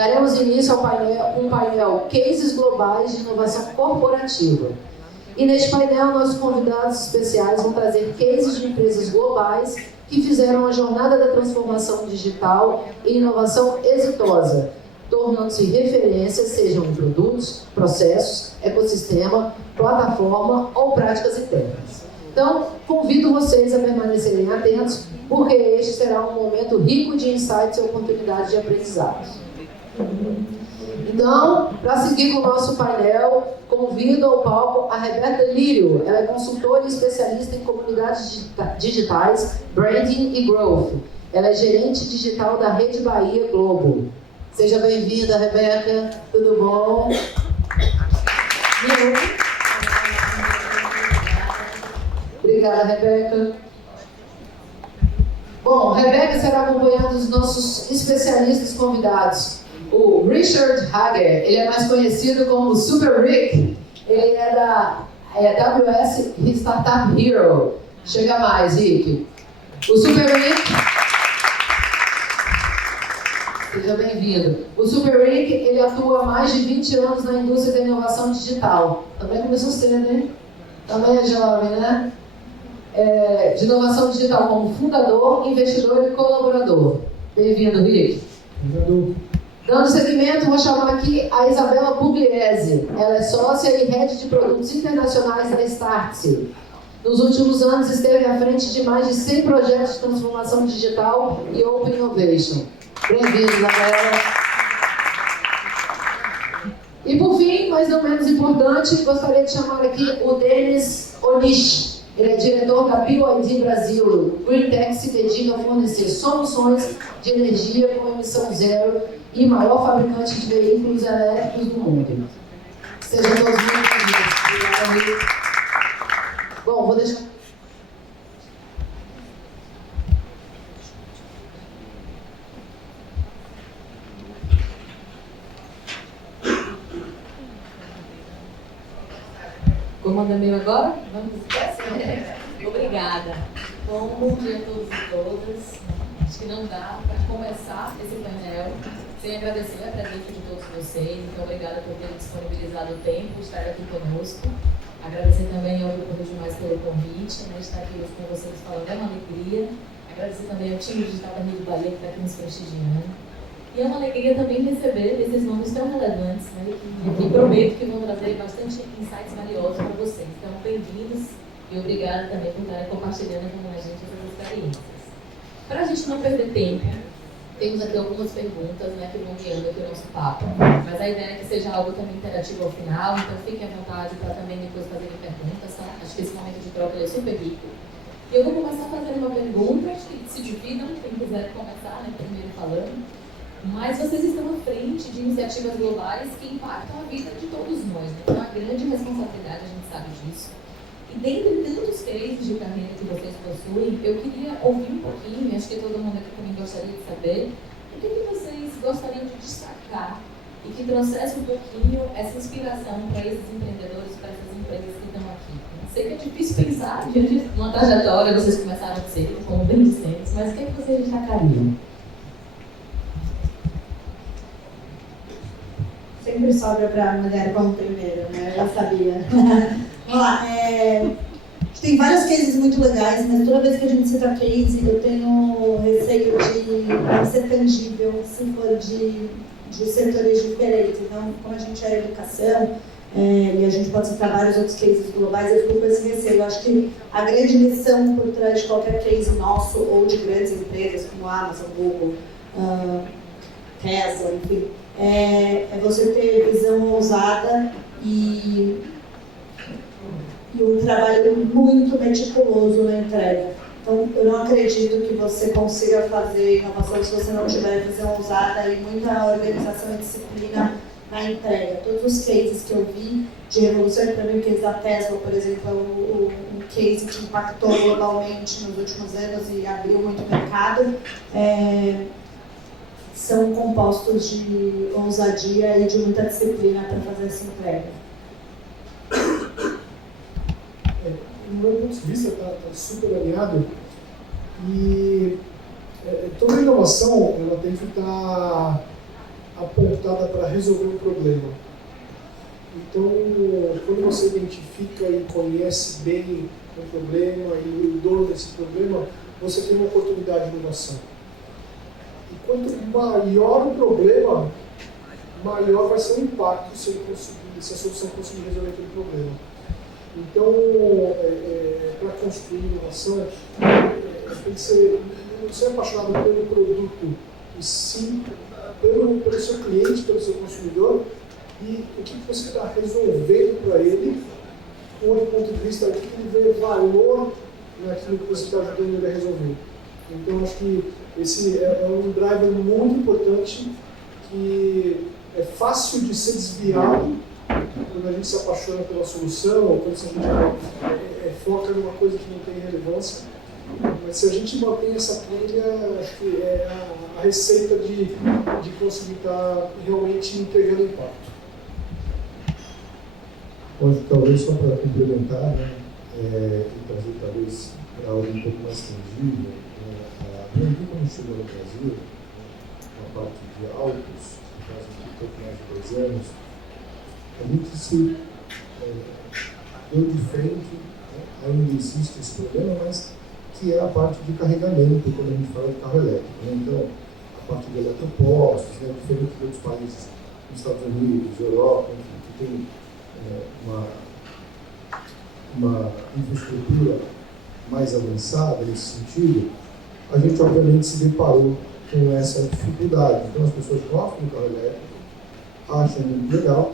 Daremos início ao painel Cases Globais de Inovação Corporativa. E neste painel, nossos convidados especiais vão trazer cases de empresas globais que fizeram a jornada da transformação digital e inovação exitosa, tornando-se referência, sejam em produtos, processos, ecossistema, plataforma ou práticas internas. Então, convido vocês a permanecerem atentos, porque este será um momento rico de insights e oportunidades de aprendizado. Então, para seguir com o nosso painel, convido ao palco a Rebeca Lírio. Ela é consultora e especialista em comunidades digitais, branding e growth. Ela é gerente digital da Rede Bahia Globo. Seja bem-vinda, Rebeca. Tudo bom? Obrigada, Rebeca. Bom, Rebeca será acompanhando os nossos especialistas convidados. O Richard Hager, ele é mais conhecido como Super Rick. Ele é da AWS Startup Hero. Chega mais, Rick. O Super Rick... Seja bem-vindo. O Super Rick, ele atua há mais de 20 anos na indústria da inovação digital. Também começou cedo, hein? Também é jovem, né? De inovação digital como fundador, investidor e colaborador. Bem-vindo, Rick. Obrigado. Dando seguimento, vou chamar aqui a Isabela Pugliese. Ela é sócia e head de produtos internacionais da Startse. Nos últimos anos, esteve à frente de mais de 100 projetos de transformação digital e Open Innovation. Bem-vindo, Isabela. E por fim, mas não menos importante, gostaria de chamar aqui o Denis Onish. Ele é diretor da BioID Brasil. Green Tech se dedica a fornecer soluções de energia com emissão zero e maior fabricante de veículos elétricos do mundo. Sejam todos muito bem-vindos. Bom, vou deixar... Comanda meu agora? Vamos esquecer? Obrigada. Bom dia a todos e todas. Acho que não dá para começar esse painel sem agradecer a presença de todos vocês. Então, obrigada por terem disponibilizado o tempo de estar aqui conosco. Agradecer também ao Grupo Demais pelo convite, né, de estar aqui hoje com vocês falando, é uma alegria. Agradecer também ao time digital da Rede Bahia que está aqui nos prestigiando. E é uma alegria também receber esses nomes tão relevantes, né, que prometo que vão trazer bastante insights valiosos para vocês. Então, bem-vindos e obrigada também por estarem compartilhando com a gente essas experiências. Para a gente não perder tempo, temos aqui algumas perguntas, né, que vão guiando aqui o nosso papo. Mas a ideia é que seja algo também interativo ao final, então fiquem à vontade para também depois fazerem perguntas. Tá? Acho que esse momento de troca é super rico. E eu vou começar fazendo uma pergunta, acho que se dividam, quem quiser começar, né, primeiro falando. Mas vocês estão à frente de iniciativas globais que impactam a vida de todos nós, né? Então, é uma grande responsabilidade, a gente sabe disso. E dentre tantos cases de carreira que vocês possuem, eu queria ouvir um pouquinho, e acho que todo mundo aqui também gostaria de saber, o que vocês gostariam de destacar e que trouxesse um pouquinho essa inspiração para esses empreendedores, para essas empresas que estão aqui. Sei que é difícil pensar diante de uma trajetória, vocês começaram cedo, como bem recentes, mas o que vocês destacariam? Sempre sobra para a mulher como primeiro, né? Eu já sabia. Vamos lá. Tem vários cases muito legais, mas toda vez que a gente cita case, eu tenho receio de não ser tangível se for de setores diferentes. Então, como a gente é educação, e a gente pode citar vários outros cases globais, eu fico com esse receio. Eu acho que a grande lição por trás de qualquer case nosso ou de grandes empresas como a Amazon, Google, Tesla, enfim, é você ter visão ousada e um trabalho muito meticuloso na entrega. Então, eu não acredito que você consiga fazer inovação se você não tiver visão ousada e muita organização e disciplina na entrega. Todos os cases que eu vi de revolução, para mim o case da Tesla, por exemplo, é um case que impactou globalmente nos últimos anos e abriu muito mercado. São compostos de ousadia e de muita disciplina para fazer essa entrega. No meu ponto de vista, está super alinhado e toda inovação ela tem que estar apontada para resolver um problema. Então, quando você identifica e conhece bem o problema e o dono desse problema, você tem uma oportunidade de inovação. E quanto maior o problema, maior vai ser o impacto se a solução conseguir resolver aquele problema. Então, para construir inovação, tem que ser, não ser apaixonado pelo produto, e sim pelo seu cliente, pelo seu consumidor, e o que você está resolvendo para ele, com o ponto de vista de que ele vê valor naquilo que você está ajudando ele a resolver. Então, acho que esse é um driver muito importante, que é fácil de ser desviado quando a gente se apaixona pela solução, ou quando a gente foca numa coisa que não tem relevância. Mas se a gente mantém essa trilha, acho que é a receita de conseguir estar realmente entregando impacto. Hoje, talvez só para complementar, né, e trazer talvez para algo um pouco mais tangível, a BNB, quando chegou no Brasil, na parte de autos, faz um pouco mais de 2 anos, a gente se deu de frente, né, ainda existe esse problema, mas que é a parte de carregamento, quando a gente fala de carro elétrico. Né? Então, a parte de eletropostos, né, diferente de outros países, nos Estados Unidos, Europa, que tem uma infraestrutura mais avançada nesse sentido, a gente obviamente se deparou com essa dificuldade. Então as pessoas gostam do carro elétrico, acham muito legal,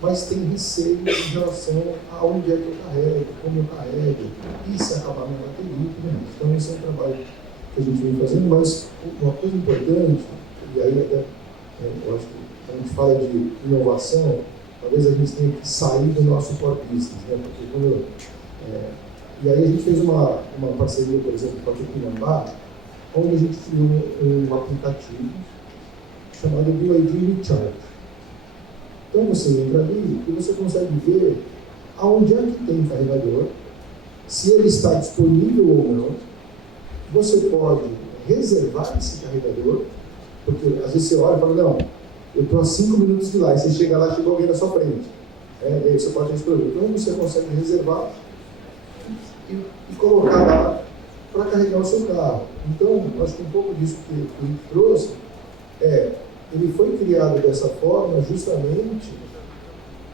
mas tem receio em relação a onde é que eu carrego, como eu carrego, e se acabar minha bateria, né? Então esse é um trabalho que a gente vem fazendo, mas uma coisa importante, e aí até eu acho que quando a gente fala de inovação, talvez a gente tenha que sair do nosso core business, né? Porque e aí a gente fez uma parceria, por exemplo, com a Tupinambá, onde a gente criou um aplicativo chamado BYD Recharge. Então você entra ali e você consegue ver aonde é que tem carregador, se ele está disponível ou não. Você pode reservar esse carregador, porque às vezes você olha e fala, não, eu estou a 5 minutos de lá, e você chega lá, chega alguém na sua frente. E aí você pode responder. Então você consegue reservar e colocar lá para carregar o seu carro. Então, acho que um pouco disso que o Rick trouxe ele foi criado dessa forma justamente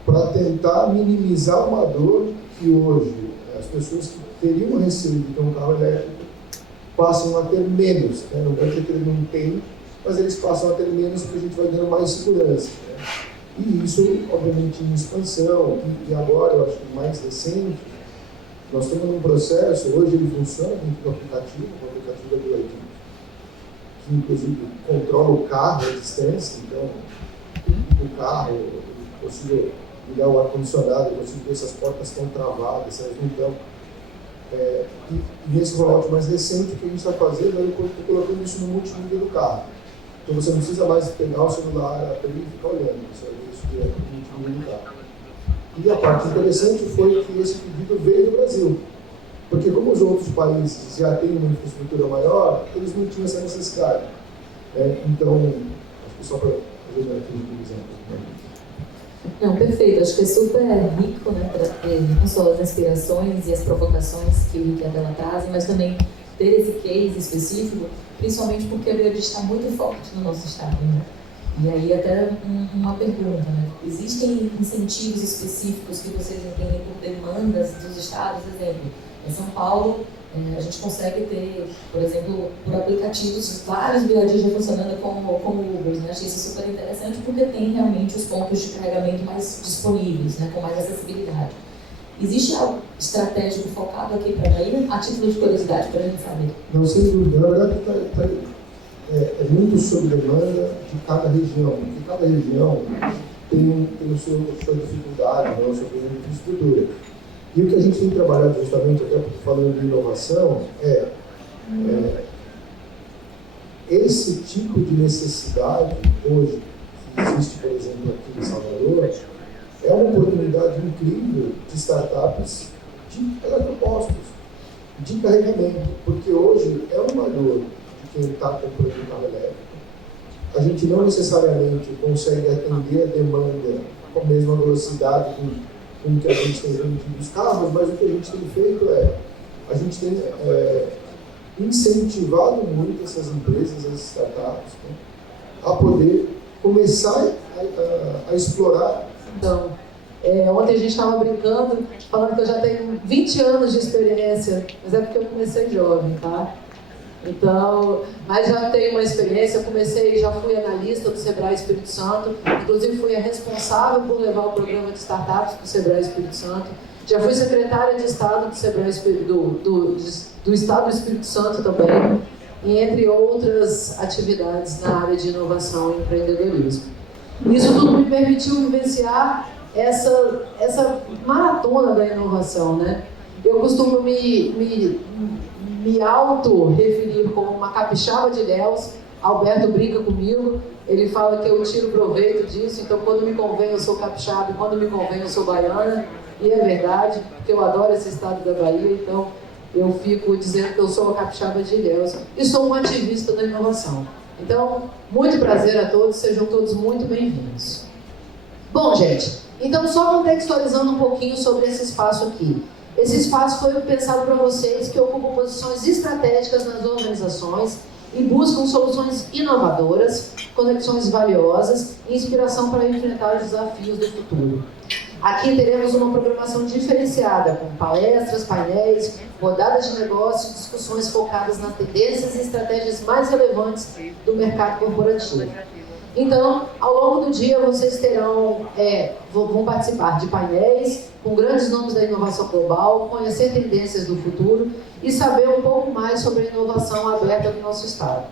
para tentar minimizar uma dor que hoje as pessoas que teriam receio de ter um carro elétrico passam a ter menos. Né? Não é que ele não tem, mas eles passam a ter menos porque a gente vai dando mais segurança. Né? E isso, obviamente, em expansão. E agora, eu acho que mais recente, nós estamos num processo, hoje ele funciona dentro do aplicativo, o aplicativo da BYD, que inclusive controla o carro à distância, então o carro, eu consigo ligar o ar-condicionado, eu consigo ver se as portas estão travadas, se elas não estão. E nesse rollout mais recente, o que a gente está fazendo é colocando isso no multimídia do carro. Então você não precisa mais pegar o celular, abrir e ficar olhando, você vai ver isso direto no multimídia do carro. E a parte interessante foi que esse pedido veio do Brasil, porque como os outros países já têm uma infraestrutura maior, eles não tinham essa necessidade. Então, acho que só para fazer aqui um exemplo. Não, perfeito. Acho que é super rico, né, para ter não só as inspirações e as provocações que o Rick e a Bela trazem, mas também ter esse case específico, principalmente porque a BYD está muito forte no nosso estado, né? E aí até uma pergunta, né? Existem incentivos específicos que vocês entendem por demandas dos estados? Exemplo, em São Paulo, a gente consegue ter, por exemplo, por aplicativos, vários BYD já funcionando como Uber, né? Achei isso super interessante porque tem realmente os pontos de carregamento mais disponíveis, né? Com mais acessibilidade. Existe algo estratégico focado aqui para a Bahia? A título de curiosidade, para a gente saber. Não, sem dúvida. Na verdade, é muito sob demanda de cada região, porque cada região tem sua dificuldade, né, o seu problema de infraestrutura. E o que a gente tem trabalhado justamente, até falando de inovação, esse tipo de necessidade hoje, que existe, por exemplo, aqui em Salvador, é uma oportunidade incrível de startups de eletropostos, de carregamento, porque hoje é uma dor de quem está comprando um carro elétrico, a gente não necessariamente consegue atender a demanda com a mesma velocidade com que a gente tem vendido os carros, mas o que a gente tem feito a gente tem incentivado muito essas empresas, as startups, né, a poder começar a explorar. Então, ontem a gente estava brincando, falando que eu já tenho 20 anos de experiência, mas é porque eu comecei jovem, tá? Então, mas já tenho uma experiência, já fui analista do Sebrae Espírito Santo, inclusive fui a responsável por levar o programa de startups para o Sebrae Espírito Santo, já fui secretária de Estado do Sebrae do Estado do Espírito Santo também, e entre outras atividades na área de inovação e empreendedorismo. Isso tudo me permitiu vivenciar essa maratona da inovação, né? Eu costumo me auto-referir como uma capixaba de Ilhéus. Alberto brinca comigo, ele fala que eu tiro proveito disso, então quando me convém eu sou capixaba e quando me convém eu sou baiana, e é verdade, porque eu adoro esse estado da Bahia, então eu fico dizendo que eu sou uma capixaba de Ilhéus e sou um ativista da inovação. Então, muito prazer a todos, sejam todos muito bem-vindos. Bom, gente, então só contextualizando um pouquinho sobre esse espaço aqui. Esse espaço foi pensado para vocês que ocupam posições estratégicas nas organizações e buscam soluções inovadoras, conexões valiosas e inspiração para enfrentar os desafios do futuro. Aqui teremos uma programação diferenciada, com palestras, painéis, rodadas de negócios e discussões focadas nas tendências e estratégias mais relevantes do mercado corporativo. Então, ao longo do dia, vocês vão participar de painéis com grandes nomes da inovação global, conhecer tendências do futuro e saber um pouco mais sobre a inovação aberta do nosso estado.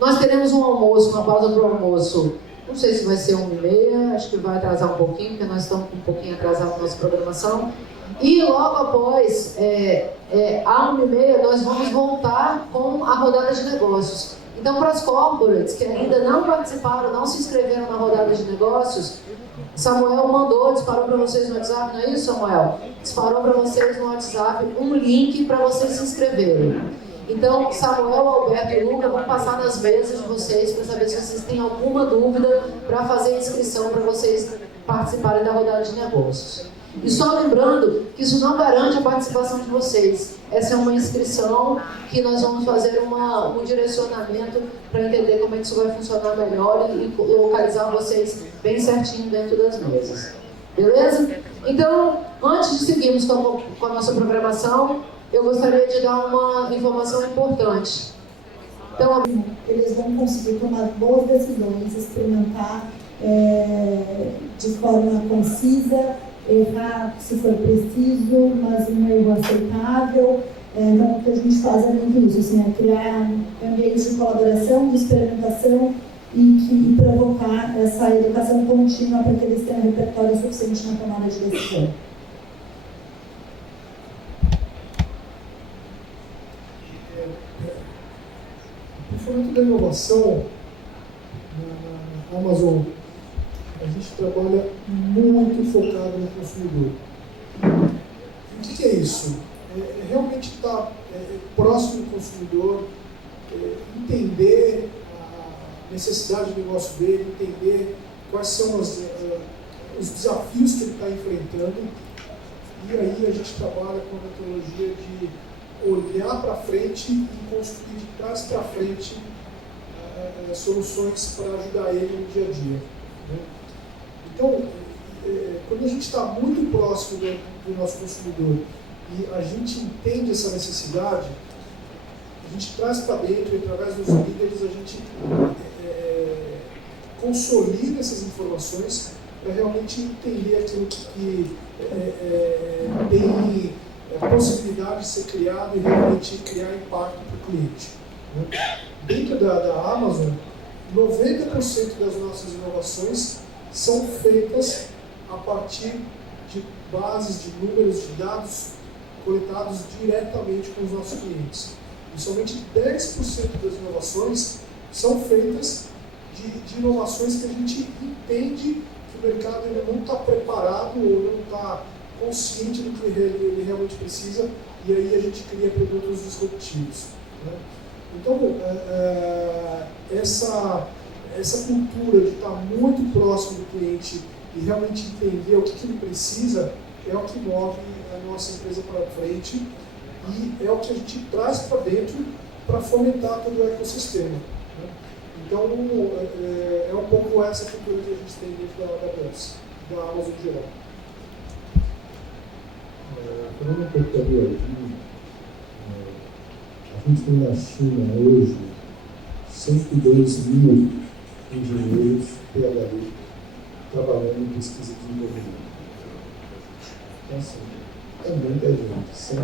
Nós teremos um almoço, uma pausa para o almoço. Não sei se vai ser 1h30, acho que vai atrasar um pouquinho, porque nós estamos um pouquinho atrasados na nossa programação. E logo após, à 1h30, nós vamos voltar com a rodada de negócios. Então, para as corporates que ainda não participaram, não se inscreveram na rodada de negócios, Samuel disparou para vocês no WhatsApp, não é isso, Samuel? Disparou para vocês no WhatsApp um link para vocês se inscreverem. Então, Samuel, Alberto e Luca vão passar nas mesas de vocês para saber se vocês têm alguma dúvida para fazer a inscrição para vocês participarem da rodada de negócios. E só lembrando que isso não garante a participação de vocês. Essa é uma inscrição que nós vamos fazer um direcionamento para entender como é que isso vai funcionar melhor e localizar vocês bem certinho dentro das mesas. Beleza? Então, antes de seguirmos com a nossa programação, eu gostaria de dar uma informação importante. Então, eles vão conseguir tomar boas decisões, experimentar de forma concisa, errar se for preciso, mas um erro aceitável. Então, o que a gente faz é muito isso, assim, criar um ambiente de colaboração, de experimentação e provocar essa educação contínua para que eles tenham repertório suficiente na tomada de decisão. Falando da inovação, na Amazon, a gente trabalha muito focado no consumidor. O que é isso? Realmente estar próximo do consumidor, entender a necessidade do negócio dele, entender quais são os desafios que ele está enfrentando. E aí a gente trabalha com a metodologia de olhar para frente e construir de trás para frente soluções para ajudar ele no dia a dia. Né? Então, quando a gente está muito próximo do nosso consumidor e a gente entende essa necessidade, a gente traz para dentro e através dos líderes a gente consolida essas informações para realmente entender aquilo que tem a possibilidade de ser criado e realmente criar impacto para o cliente. Né? Dentro da Amazon, 90% das nossas inovações são feitas a partir de bases de números, de dados coletados diretamente com os nossos clientes. E somente 10% das inovações são feitas de inovações que a gente entende que o mercado ainda não está preparado ou não está consciente do que ele realmente precisa, e aí a gente cria produtos disruptivos. Né? Então, essa cultura de estar muito próximo do cliente e realmente entender o que ele precisa é o que move a nossa empresa para frente e é o que a gente traz para dentro para fomentar todo o ecossistema, né? Então, é um pouco essa cultura que a gente tem dentro da Bolsa, da Amazon em geral. Falando um pouco da Biologia, a gente tem na China hoje 102 mil engenheiros PhD trabalhando em pesquisa e desenvolvimento. Então, assim, é muita gente. São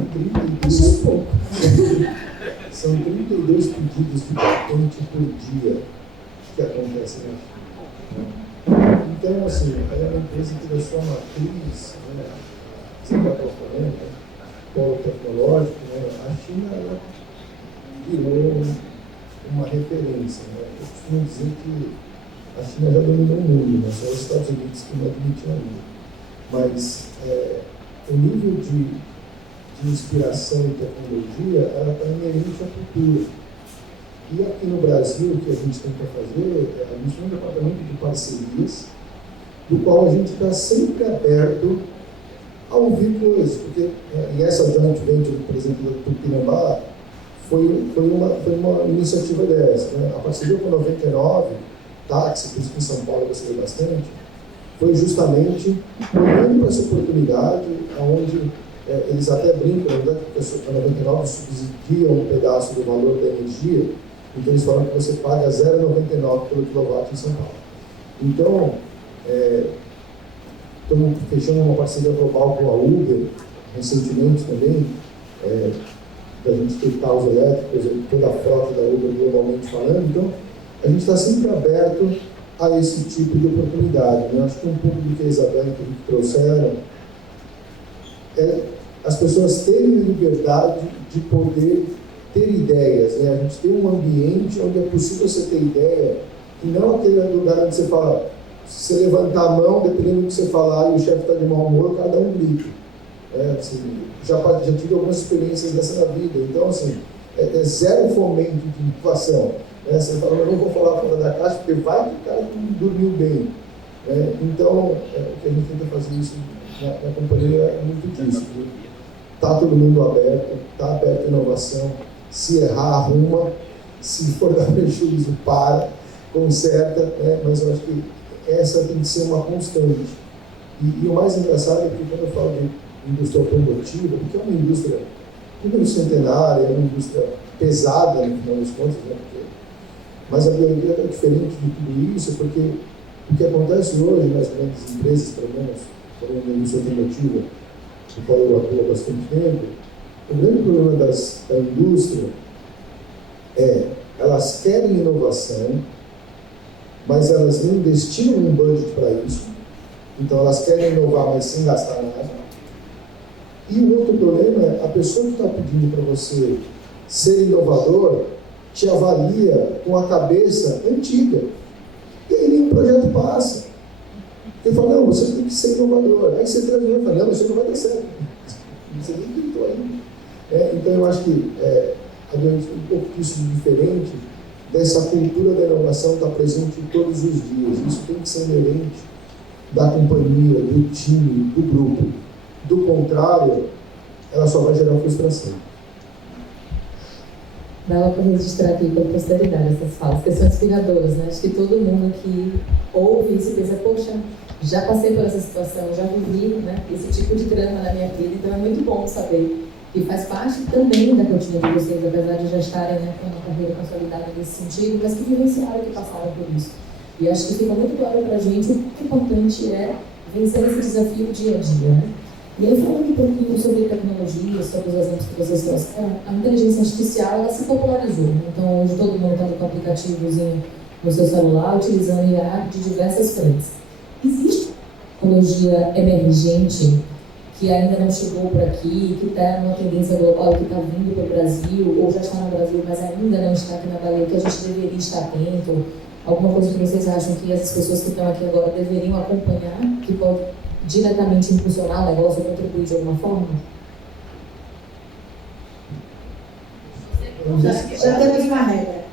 32 pedidos de patente por dia que acontecem na China. Então, assim, aí é uma empresa que da sua matriz, né, você está falando, polo tecnológico, né, a China ela virou uma referência, né? Eu costumo dizer que a China já dominou o mundo, né? Só os Estados Unidos que não admitiam ainda. Mas o nível de inspiração e tecnologia ela está inerente à cultura. E aqui no Brasil, o que a gente tenta fazer, a gente tem um departamento de parcerias, do qual a gente está sempre aberto a ouvir coisas, porque e essa joint venture, por exemplo, do Tupinambá, foi uma iniciativa dessa, né? A parceria com a 99, táxi, por isso que em São Paulo você vê bastante, foi justamente olhando para essa oportunidade, onde eles até brincam, né? Porque a 99 subsidia um pedaço do valor da energia, então eles falam que você paga 0,99 pelo quilowatt em São Paulo. Então, estamos fechando uma parceria global com a Uber, recentemente também, da gente ter carros elétricos, toda a frota da Uber globalmente falando. Então, a gente está sempre aberto a esse tipo de oportunidade, né? Acho que um pouco do que a Isabela e o Henrique trouxeram é as pessoas terem liberdade de poder ter ideias, né? A gente tem um ambiente onde é possível você ter ideia e não aquele lugar onde você fala, se você levantar a mão, dependendo do que você falar e o chefe está de mau humor, o cara dá um grito. Assim, já tive algumas experiências dessa na vida, então assim, é zero fomento de inovação. Você fala, eu não vou falar fora da caixa porque vai que o cara não dormiu bem. Então, o que a gente tenta fazer isso na companhia é muito disso. Está todo mundo aberto, está aberto à inovação, se errar, arruma, se for dar prejuízo, para, conserta, mas eu acho que essa tem que ser uma constante. E o mais engraçado é que quando eu falo de indústria automotiva, porque é uma indústria número centenária, é uma indústria pesada, no final das contas, né? Mas a biologia é diferente de tudo isso, porque o que acontece hoje nas grandes empresas, pelo menos, falando da indústria automotiva, no qual eu atuo há bastante tempo, o grande problema da indústria elas querem inovação, mas elas não destinam um budget para isso, então elas querem inovar, mas sem gastar nada. E o outro problema é a pessoa que está pedindo para você ser inovador te avalia com a cabeça antiga. E aí nenhum projeto passa. Ele fala, não, você tem que ser inovador. Aí você traz e fala, não, isso não vai dar certo. Você nem tentou ainda. Então eu acho que um pouco disso de diferente, dessa cultura da inovação está presente todos os dias. Isso tem que ser inerente da companhia, do time, do grupo. Do contrário, ela só vai gerar frustração. Dá para registrar aqui para a posteridade essas falas, que são inspiradoras, né? Acho que todo mundo que ouve isso pensa, poxa, já passei por essa situação, já vivi, né, esse tipo de drama na minha vida, então é muito bom saber que faz parte também da rotina de vocês, apesar de já estarem, né, com uma carreira consolidada nesse sentido, mas que vivenciaram, que passaram por isso. E acho que fica muito claro para a gente o que importante é vencer esse desafio dia a dia, né? E aí, falando um pouquinho sobre tecnologia, sobre os exemplos que vocês trouxeram, a inteligência artificial ela se popularizou. Né? Então, hoje todo mundo está com um aplicativozinho no seu celular, utilizando IA de diversas frentes. Existe tecnologia emergente que ainda não chegou por aqui, que está numa tendência global, que está vindo para o Brasil, ou já está no Brasil, mas ainda não está aqui na Bahia, que a gente deveria estar atento? Alguma coisa que vocês acham que as pessoas que estão aqui agora deveriam acompanhar, que pode diretamente impulsionar o negócio ou contribuir de alguma forma? Já temos uma regra.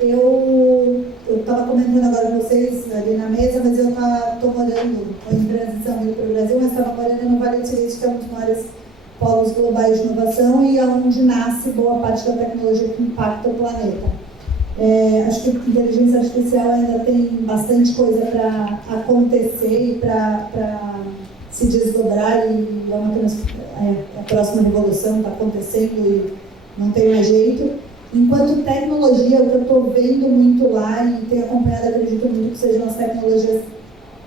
Eu estava comentando agora com vocês ali na mesa, mas eu estou morando em transição para o Brasil, mas estava morando no Vale do Silício, que é um dos maiores polos globais de inovação e é onde nasce boa parte da tecnologia que impacta o planeta. Acho que a inteligência artificial ainda tem bastante coisa para acontecer e para se desdobrar, e a próxima revolução está acontecendo e não tem mais jeito. Enquanto tecnologia, o que eu estou vendo muito lá e tenho acompanhado, acredito muito que sejam as tecnologias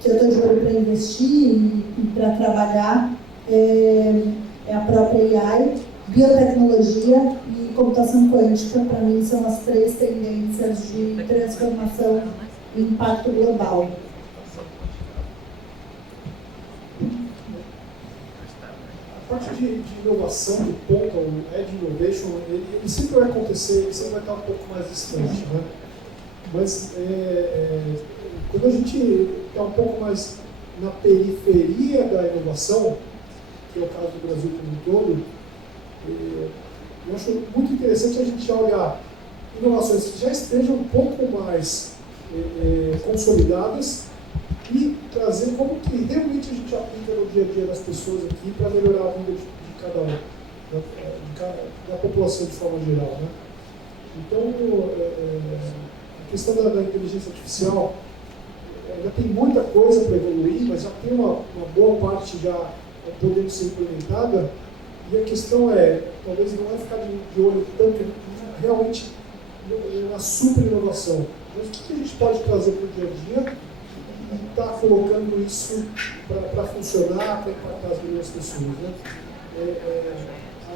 que eu estou de olho para investir e para trabalhar, é a própria AI, biotecnologia e computação quântica. Para mim são as 3 tendências de transformação e impacto global. A parte de inovação, do ponto, o Edge Innovation, ele sempre vai acontecer, ele sempre vai estar um pouco mais distante, né? Mas quando a gente está um pouco mais na periferia da inovação, que é o caso do Brasil como um todo, eu acho muito interessante a gente olhar inovações que já estejam um pouco mais consolidadas e trazer como que realmente a gente aplica no dia a dia das pessoas aqui para melhorar a vida de cada um, da população de forma geral, né? Então, a questão da inteligência artificial ainda tem muita coisa para evoluir, mas já tem uma boa parte já podendo ser implementada, e a questão talvez não é ficar de olho tanto realmente na super inovação, mas o que a gente pode trazer para o dia a dia e está colocando isso para funcionar, para impactar as milhões de pessoas, né?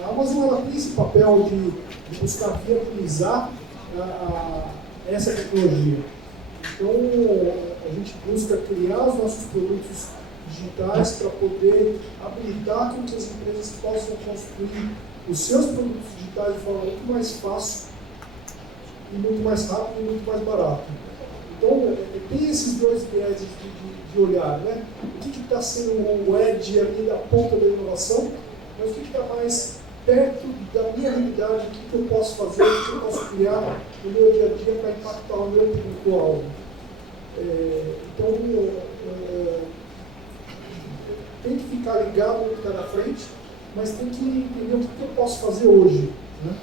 A Amazon ela tem esse papel de buscar viabilizar essa tecnologia. Então, a gente busca criar os nossos produtos digitais para poder habilitar com que as empresas possam construir os seus produtos digitais de forma muito mais fácil e muito mais rápido e muito mais barato. Então, tem esses dois viés de olhar, né? O que está sendo o edge ali da ponta da inovação, mas o que está mais perto da minha realidade, o que eu posso fazer, o que eu posso criar no meu dia a dia para impactar o meu público-alvo. Então, tem que ficar ligado no que está na frente, mas tem que entender o que eu posso fazer hoje, né?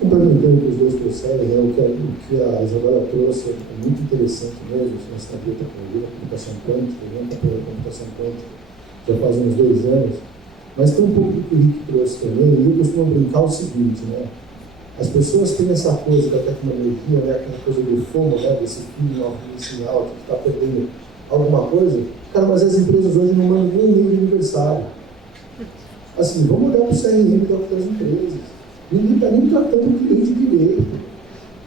Complementando o que os dois trouxeram, o que a Isadora trouxe é muito interessante mesmo, essa biotecnologia, a computação quântica, a computação quântica já faz uns 2 anos, mas tem um pouco do que o Rick trouxe também, e eu costumo brincar o seguinte, né? As pessoas têm essa coisa da tecnologia, né? Aquela coisa do FOMO, né? Desse feeling inicial que está perdendo alguma coisa. Cara, mas as empresas hoje não mandam nem e-mail de aniversário. Assim, vamos olhar para o CRM das outras empresas. Ninguém está nem tratando o cliente direito.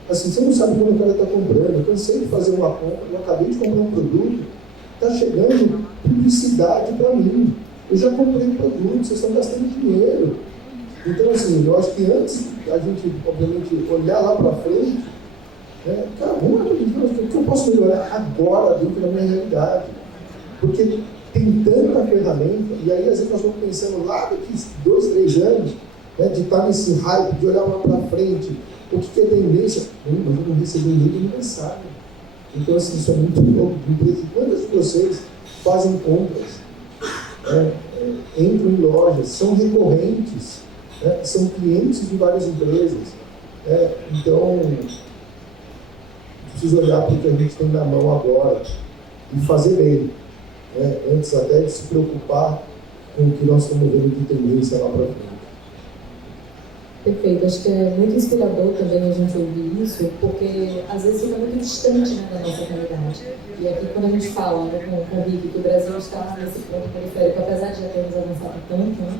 Assim, você não sabe quando o cara está comprando. Eu cansei de fazer uma compra, eu acabei de comprar um produto, está chegando publicidade para mim. Eu já comprei produto, vocês estão gastando dinheiro. Então, assim, eu acho que antes a gente, obviamente, olhar lá para frente, né, cara, vamos lá, o que eu posso melhorar agora dentro da minha realidade? Porque tem tanta ferramenta, e aí às vezes nós estamos pensando lá daqui 2, 3 anos, né, de estar nesse hype, de olhar lá para frente, o que é tendência? Mas eu não recebi nem mensagem. Então, assim, isso é muito louco. Quantas de vocês fazem compras, entram em lojas, são recorrentes, né, são clientes de várias empresas? Então, precisa olhar para o que a gente tem na mão agora e fazer bem, né, antes até de se preocupar com o que nós estamos vendo de tendência lá para frente. Perfeito, acho que é muito inspirador também a gente ouvir isso, porque às vezes fica muito distante, né, da nossa realidade. E aqui quando a gente fala, né, com o Rick, que o Brasil está nesse ponto periférico, apesar de já termos avançado tanto, né,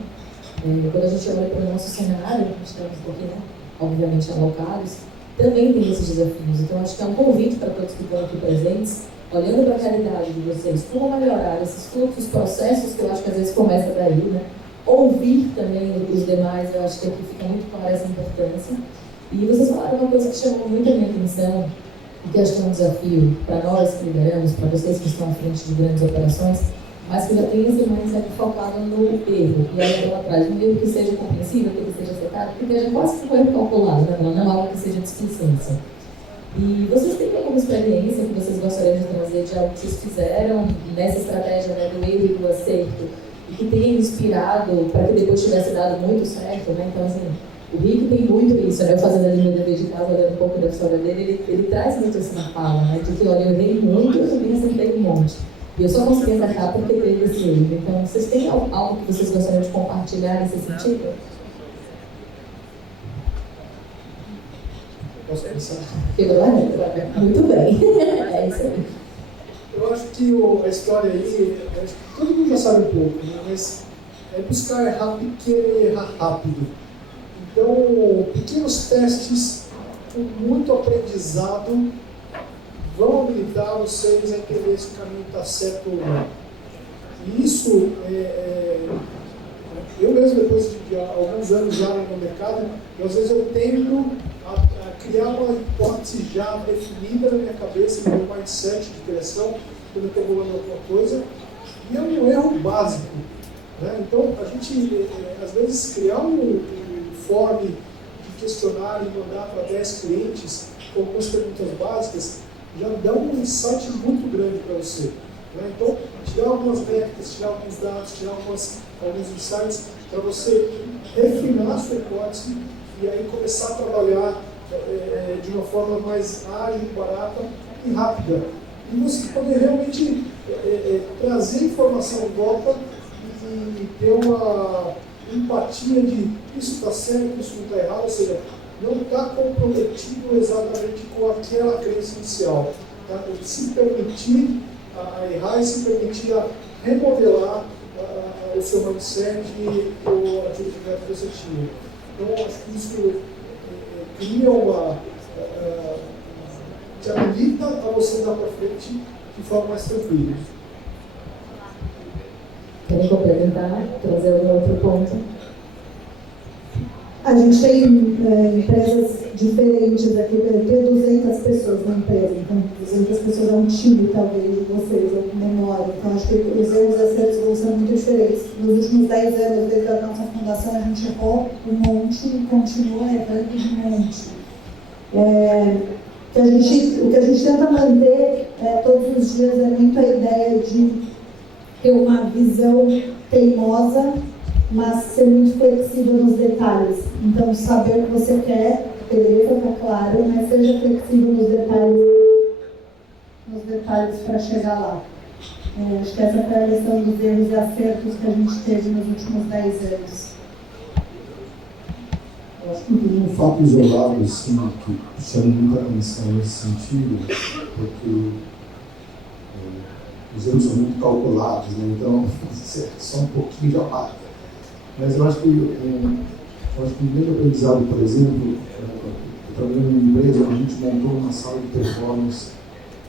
quando a gente olha para o nosso cenário, estamos aqui, né, obviamente alocados, também tem esses desafios. Então acho que é um convite para todos que estão aqui presentes, olhando para a realidade de vocês, como melhorar esses fluxos, processos, que eu acho que às vezes começa daí, né? Ouvir também os demais, eu acho que aqui fica muito clara essa importância. E vocês falaram uma coisa que chamou muito a minha atenção, e que acho que é um desafio para nós que lideramos, para vocês que estão à frente de grandes operações, mas que já tem esse mindset focado no erro. E aí ela traz um erro que seja compreensível, que seja acertado, que esteja quase que um erro calculado, né? Não é algo que seja displicência. E vocês têm alguma experiência que vocês gostariam de trazer de algo que vocês fizeram nessa estratégia, né, do erro e do acerto, e que tenha inspirado para que depois tivesse dado muito certo, né? Então, assim, o Rick tem muito isso, né? Eu fazendo ali meu dever de casa, olhando um pouco da história dele, ele traz muito isso na fala, né? De que, olha, eu errei muito, eu também acertei um monte. E eu só consegui acertar porque teve esse erro. Então, vocês têm algo que vocês gostariam de compartilhar nesse sentido? Posso pensar? Quebrou a regra. Muito bem. É isso aí. Eu acho que a história aí, acho que todo mundo já sabe um pouco, né? Mas é buscar errar pequeno e errar rápido. Então, pequenos testes com muito aprendizado vão habilitar vocês a entender se o caminho está certo ou não. E isso, eu mesmo, depois de alguns anos já no mercado, às vezes eu tento a criar uma hipótese já definida na minha cabeça, no meu mindset de criação, quando eu estou rolando alguma coisa, e é um erro básico. Né? Então, a gente, às vezes, criar um form de questionário e mandar para 10 clientes com algumas perguntas básicas, já dá um insight muito grande para você. Né? Então, tirar algumas métricas, tirar alguns dados, tirar alguns insights para você refinar a sua hipótese e aí começar a trabalhar de uma forma mais ágil, barata e rápida. E você poder realmente trazer informação em volta e ter uma empatia de isso está certo, isso não está errado, ou seja, não está comprometido exatamente com aquela crença inicial. Tá? Se permitir a errar e se permitir a remodelar o seu mindset e a atividade que você tinha. Então, acho que isso cria te habilita a você andar para frente de forma mais tranquila. Querem complementar, trazer algum outro ponto? A gente tem empresas diferentes aqui, tem 200 pessoas na empresa, então 200 pessoas é um time, talvez, de vocês, ou menor. Então, acho que os erros e acertos vão ser muito diferentes. Nos últimos 10 anos, desde a nossa fundação, a gente errou um monte e continua errando um monte. O que a gente tenta manter todos os dias é muito a ideia de ter uma visão teimosa, mas ser muito flexível nos detalhes. Então, saber o que você quer, beleza, tá claro, mas seja flexível nos detalhes para chegar lá. Acho que essa foi a lição dos erros e acertos que a gente teve nos últimos 10 anos. Eu acho que não tem um fato isolado assim, que chama muita atenção nesse sentido, porque os erros são muito calculados, né? Então, só um pouquinho já basta. Mas eu acho que o grande aprendizado, por exemplo, eu trabalhei numa empresa onde a gente montou uma sala de performance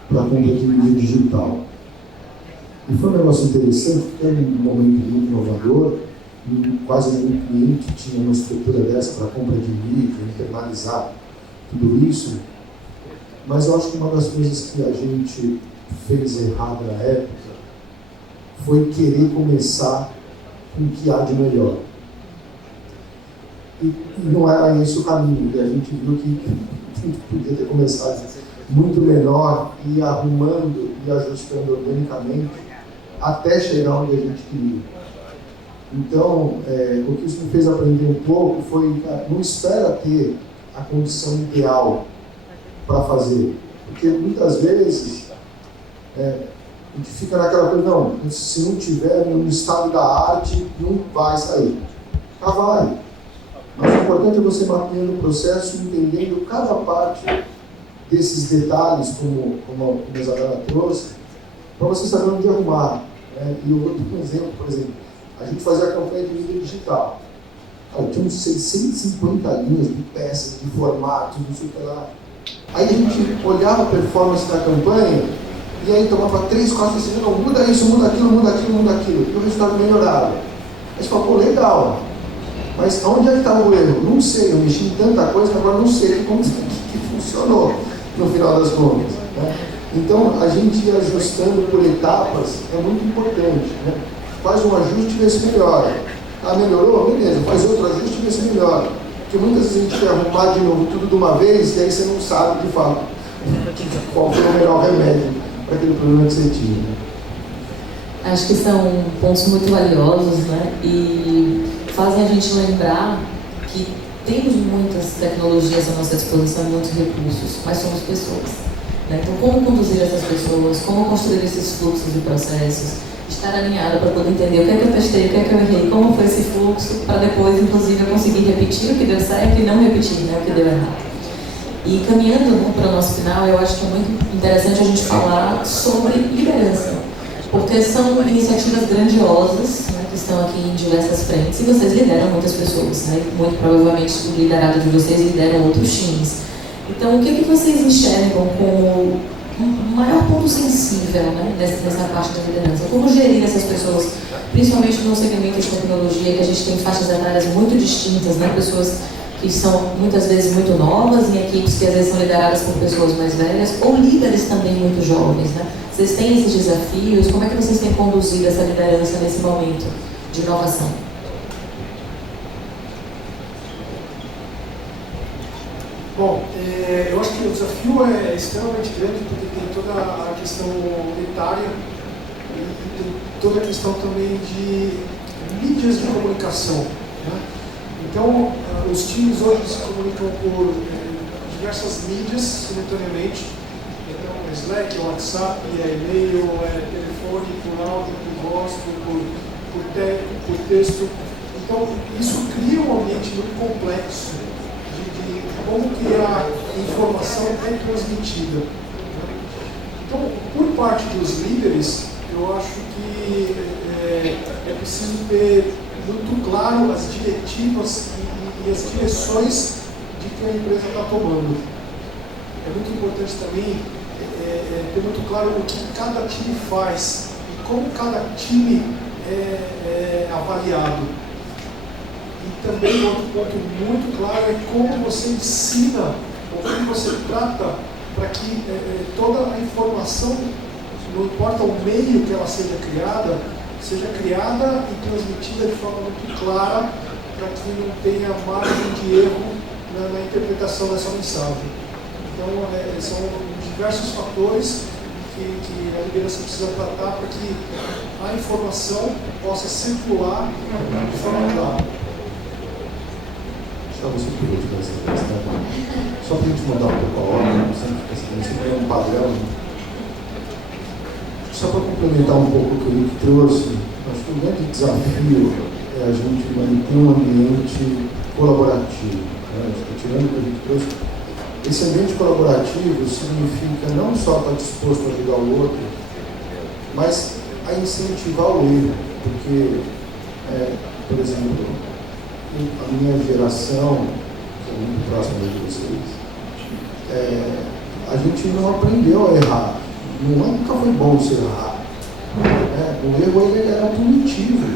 para a compra de mídia digital. E foi um negócio interessante, porque era um momento muito inovador, e quase nenhum cliente tinha uma estrutura dessa para compra de mídia, internalizar tudo isso. Mas eu acho que uma das coisas que a gente fez errado na época foi querer começar com o que há de melhor. E não era esse o caminho, e a gente viu que a gente podia ter começado muito menor, e arrumando e ajustando organicamente até chegar onde a gente queria. Então, o que isso me fez aprender um pouco foi, não espera ter a condição ideal para fazer, porque muitas vezes a gente fica naquela coisa, não, se não tiver no estado da arte, não vai sair. Vai. Mas o importante é você mapeando o processo, entendendo cada parte desses detalhes, como a Isabela trouxe, para você saber onde arrumar. E eu vou dar um exemplo, por exemplo, a gente fazia a campanha de mídia digital. Tinha uns 650 linhas de peças, de formatos, não sei o que lá. Aí a gente olhava a performance da campanha, e aí tomava 3, 4, 5, não, muda isso, muda aquilo, e o resultado melhorava. Aí você fala, pô, legal, mas onde é que estava o erro? Não sei, eu mexi em tanta coisa que agora não sei como que funcionou no final das contas. Né? Então, a gente ir ajustando por etapas é muito importante, né? Faz um ajuste e vê se melhora. Ah, melhorou? Beleza, faz outro ajuste e vê se melhora. Porque muitas vezes a gente quer arrumar de novo tudo de uma vez e aí você não sabe de fato qual foi o melhor remédio para aquele problema que você tinha. Acho que são pontos muito valiosos, né? E fazem a gente lembrar que temos muitas tecnologias à nossa disposição, muitos recursos, mas somos pessoas, né? Então, como conduzir essas pessoas, como construir esses fluxos e processos, estar alinhado para poder entender o que é que eu testei, o que é que eu errei, como foi esse fluxo, para depois, inclusive, eu conseguir repetir o que deu certo e não repetir, né, o que deu errado. E caminhando, né, para o nosso final, eu acho que é muito interessante a gente falar sobre liderança, porque são iniciativas grandiosas, né, que estão aqui em diversas frentes, e vocês lideram muitas pessoas, né, muito provavelmente o liderado de vocês lideram outros times. Então, o que vocês enxergam como um maior ponto sensível, né, nessa parte da liderança? Como gerir essas pessoas, principalmente no segmento de tecnologia, que a gente tem faixas etárias muito distintas, né, pessoas que são muitas vezes muito novas em equipes que às vezes são lideradas por pessoas mais velhas, ou líderes também muito jovens, né? Vocês têm esses desafios? Como é que vocês têm conduzido essa liderança nesse momento de inovação? Bom, eu acho que o desafio é extremamente grande porque tem toda a questão etária e tem toda a questão também de mídias de comunicação, né? Então, os times hoje se comunicam por diversas mídias simultaneamente. Então, Slack, WhatsApp, e-mail, telefone, por áudio, por voz, por texto. Então, isso cria um ambiente muito complexo de como que a informação é transmitida. Então, por parte dos líderes, eu acho que é preciso ter muito claro as diretivas e as direções de que a empresa está tomando. É muito importante também ter muito claro o que cada time faz e como cada time é avaliado. E também outro ponto muito claro é como você ensina, ou como você trata para que toda a informação, não importa o meio que ela seja criada e transmitida de forma muito clara para que não tenha margem de erro na interpretação dessa mensagem. Então, são diversos fatores que a liderança precisa tratar para que a informação possa circular de forma clara. Você por último dessa vez, né? Só para a gente mudar um pouco a ordem, sempre tem um padrão. Só para complementar um pouco o que o Rick trouxe, acho que o grande desafio é a gente manter um ambiente colaborativo. Né? Tirando o que a gente trouxe, esse ambiente colaborativo significa não só estar disposto a ajudar o outro, mas a incentivar o erro. Porque, por exemplo, a minha geração, que é muito próxima de vocês, a gente não aprendeu a errar. Nunca foi bom se errar. O erro ele era punitivo.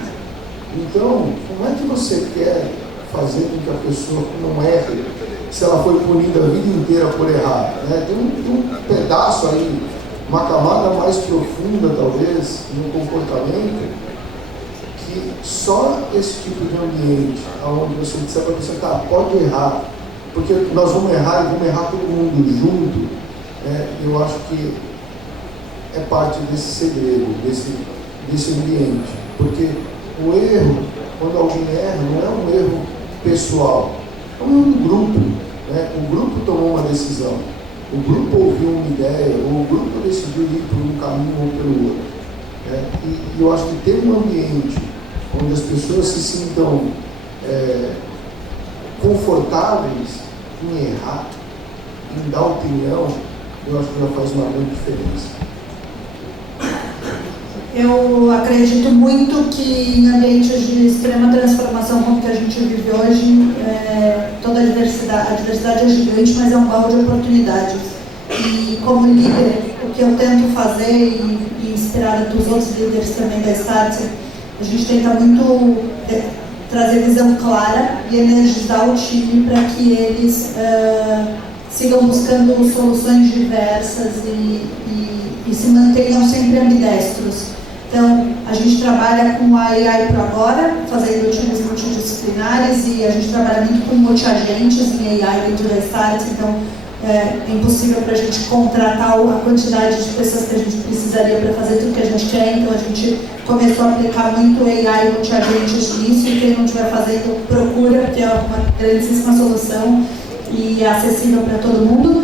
Então, como é que você quer fazer com que a pessoa não erre se ela foi punida a vida inteira por errar? Né? Tem um pedaço aí, uma camada mais profunda, talvez, no comportamento, que só esse tipo de ambiente, onde você disser para a pessoa, tá, pode errar, porque nós vamos errar e vamos errar todo mundo junto, eu acho que é parte desse segredo, desse ambiente. Porque o erro, quando alguém erra, não é um erro pessoal, é um erro do grupo. Né? O grupo tomou uma decisão, o grupo ouviu uma ideia, ou o grupo decidiu ir por um caminho ou pelo outro. E eu acho que ter um ambiente onde as pessoas se sintam confortáveis em errar, em dar opinião, eu acho que já faz uma grande diferença. Eu acredito muito que em ambientes de extrema transformação como que a gente vive hoje, toda a diversidade é gigante, mas é um baú de oportunidades. E como líder, o que eu tento fazer e inspirar dos outros líderes também da Startse, a gente tenta muito trazer visão clara e energizar o time para que eles sigam buscando soluções diversas e se mantenham sempre ambidestros. Então, a gente trabalha com a AI Pro agora, fazendo times multidisciplinares, e a gente trabalha muito com multiagentes em AI dentro da Startse, então é impossível para a gente contratar a quantidade de pessoas que a gente precisaria para fazer tudo que a gente quer, então a gente começou a aplicar muito AI e multiagentes nisso, e quem não estiver fazendo, procura, porque é uma grandíssima solução e acessível para todo mundo.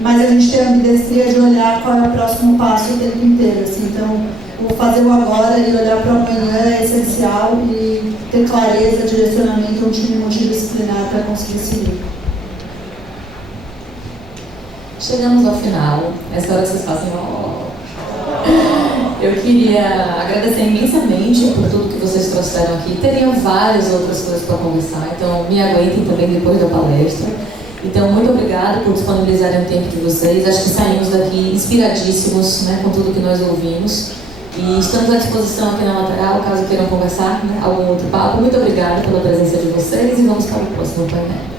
Mas a gente tem a ambidestria de olhar qual é o próximo passo o tempo inteiro. Assim. Então, o fazer o agora e olhar para o amanhã é essencial, e ter clareza, direcionamento, um time multidisciplinar para conseguir seguir. Chegamos ao final. Essa hora vocês fazem Eu queria agradecer imensamente por tudo que vocês trouxeram aqui. Teriam várias outras coisas para conversar, então me aguentem também depois da palestra. Então, muito obrigada por disponibilizarem o tempo de vocês. Acho que saímos daqui inspiradíssimos, né, com tudo que nós ouvimos. E estamos à disposição aqui na lateral, caso queiram conversar, né, algum outro papo. Muito obrigada pela presença de vocês e vamos para o próximo painel.